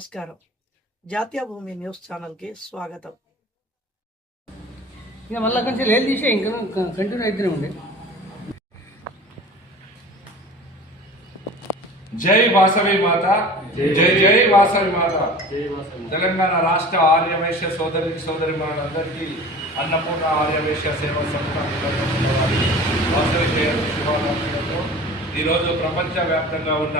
నమస్కారం. జాతీయ భూమి న్యూస్ ఛానల్కి స్వాగతం. ఇంకా మళ్ళీ కొంచెం లేదు తీసే ఇంకా కంటిన్యూ అయితేనే ఉండే. జై వాసవి మాత, జై జై వాసవి మాత. తెలంగాణ రాష్ట్ర ఆర్యవైశ్య సోదరి మనందరికీ అన్నపూర్ణ ఆర్యవైశ్య సేవా సంస్థ వాసవి జయంతి శుభాకాంక్షలతో ఈరోజు ప్రపంచవ్యాప్తంగా ఉన్న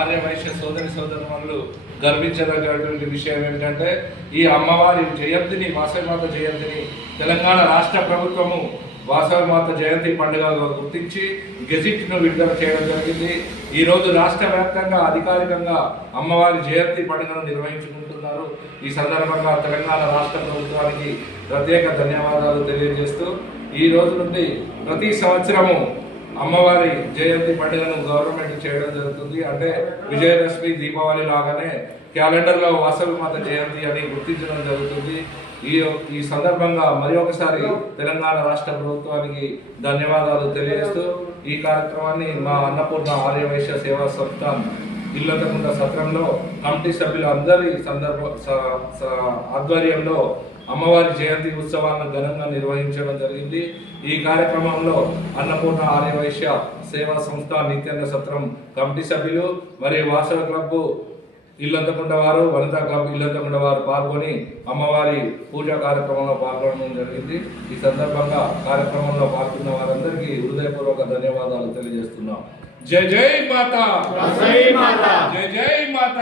ఆర్యవైశ్య సోదరులు గర్వించదగినటువంటి విషయం ఏమిటంటే ఈ అమ్మవారి జయంతిని, వాసవి మాత జయంతిని తెలంగాణ రాష్ట్ర ప్రభుత్వము వాసవి మాత జయంతి పండుగగా గుర్తించి గెజిట్ను విడుదల చేయడం జరిగింది. ఈరోజు రాష్ట్ర వ్యాప్తంగా అధికారికంగా అమ్మవారి జయంతి పండుగను నిర్వహించుకుంటున్నారు. ఈ సందర్భంగా తెలంగాణ రాష్ట్ర ప్రభుత్వానికి ప్రత్యేక ధన్యవాదాలు తెలియజేస్తూ ఈ రోజు నుండి ప్రతి సంవత్సరము అమ్మవారి జయంతి పండుగను గవర్నమెంట్ చేయడం జరుగుతుంది. అంటే విజయదశమి, దీపావళి లాగానే క్యాలెండర్లో వాసవి మాత జయంతి అని గుర్తించడం జరుగుతుంది. ఈ సందర్భంగా మరి ఒకసారి తెలంగాణ రాష్ట్ర ప్రభుత్వానికి ధన్యవాదాలు తెలియజేస్తూ ఈ కార్యక్రమాన్ని మా అన్నపూర్ణ ఆర్యవైశ్య సేవా సంస్థ ఇల్లంతకుంట సత్రంలో కమిటీ సభ్యులు అందరి ఆధ్వర్యంలో అమ్మవారి జయంతి ఉత్సవాలను ఘనంగా నిర్వహించడం జరిగింది. ఈ కార్యక్రమంలో అన్నపూర్ణ ఆర్యవైశ్య సేవా సంస్థ నిత్యాన్న సత్రం కమిటీ సభ్యులు మరియు వాసవి క్లబ్ ఇల్లంతకుంట వారు, వనితా క్లబ్ ఇల్లంతకుంట వారు పాల్గొని అమ్మవారి పూజా కార్యక్రమంలో పాల్గొనడం జరిగింది. ఈ సందర్భంగా కార్యక్రమంలో పాల్గొన్న వారందరికీ హృదయపూర్వక ధన్యవాదాలు తెలియజేస్తున్నాం. జై జై మాత, జై జై మాత.